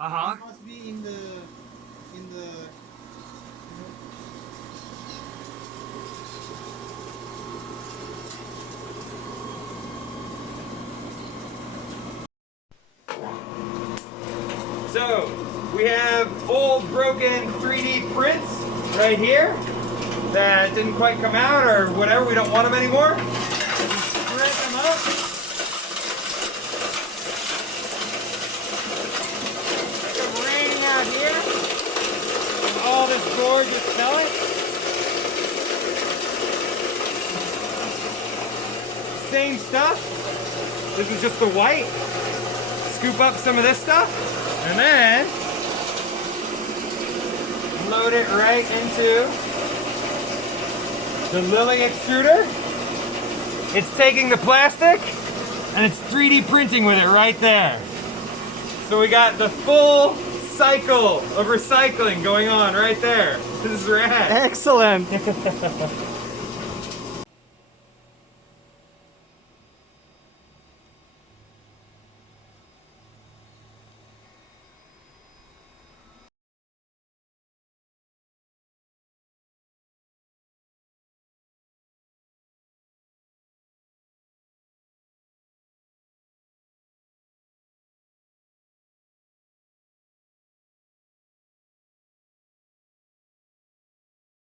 Uh-huh. It must be in the So, we have old broken 3D prints right here that didn't quite come out or whatever, we don't want them anymore. We spread them up. Like a raining out here. And all this gorgeous pellet. Same stuff. This is just the white. Scoop up some of this stuff. And then load it right into the Lily extruder. It's taking the plastic and it's 3D printing with it right there. So we got the full cycle of recycling going on right there. This is rad. Excellent.